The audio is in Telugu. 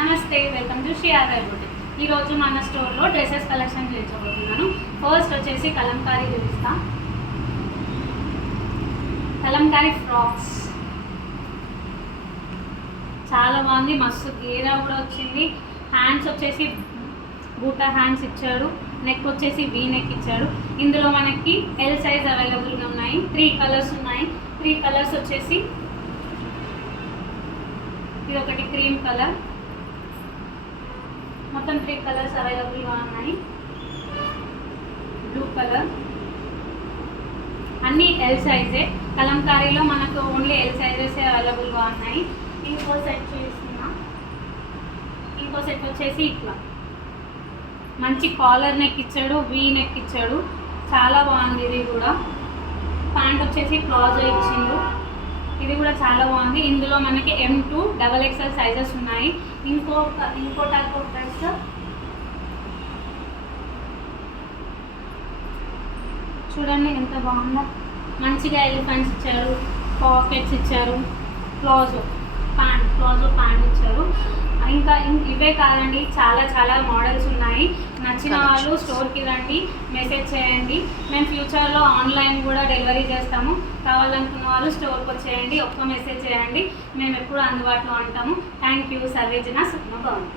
నమస్తే, వెల్కమ్ టు శ్రీఆర్ఐ బుటిక్. ఈరోజు మన స్టోర్లో డ్రెస్సెస్ కలెక్షన్ చూపించబోతున్నాను. ఫస్ట్ వచ్చేసి కలంకారీ చూపిస్తా. కలంకారీ ఫ్రాక్స్ చాలా బాగుంది, మస్తు గేరా కూడా వచ్చింది. హ్యాండ్స్ వచ్చేసి బూటా హ్యాండ్స్ ఇచ్చాడు, నెక్ వచ్చేసి వీ నెక్ ఇచ్చాడు. ఇందులో మనకి ఎల్ సైజ్ అవైలబుల్గా ఉన్నాయి. 3 కలర్స్ ఉన్నాయి. 3 కలర్స్ వచ్చేసి ఇది ఒకటి క్రీమ్ కలర్, మొత్తం 3 కలర్స్ అవైలబుల్గా ఉన్నాయి. బ్లూ కలర్, అన్నీ ఎల్ సైజే. కలంకారీలో మనకు ఓన్లీ ఎల్ సైజెస్ అవైలబుల్గా ఉన్నాయి. ఇంకో సెట్ చూస్తున్నా. ఇంకో సెట్ వచ్చేసి ఇట్లా మంచి కాలర్ నెక్ ఇచ్చాడు, వీ నెక్ ఇచ్చాడు, చాలా బాగుంది. ఇది కూడా ప్యాంట్ వచ్చేసి ప్లాజో ఇచ్చిండు, ఇది కూడా చాలా బాగుంది. ఇందులో మనకి M2 XXL సైజెస్ ఉన్నాయి. ఇంకో టైప్ ఆఫ్ డ్రెస్ చూడండి ఎంత బాగుందో. మంచిగా ఎలిఫెంట్స్ ఇచ్చారు, పాకెట్స్ ఇచ్చారు, ప్లాజో ప్యాంట్ ఇచ్చారు. ఇంకా ఇవే కాదండి, చాలా మోడల్స్ ఉన్నాయి. నచ్చిన వాళ్ళు స్టోర్కి రండి, మెసేజ్ చేయండి. మేము ఫ్యూచర్లో ఆన్లైన్ కూడా డెలివరీ చేస్తాము. కావాలనుకున్న వాళ్ళు స్టోర్కి వచ్చేయండి, ఒక్క మెసేజ్ చేయండి, మేము ఎప్పుడు అందుబాటులో ఉంటాము. Thank you. సర్వేజన సుఖ్న భవంతు.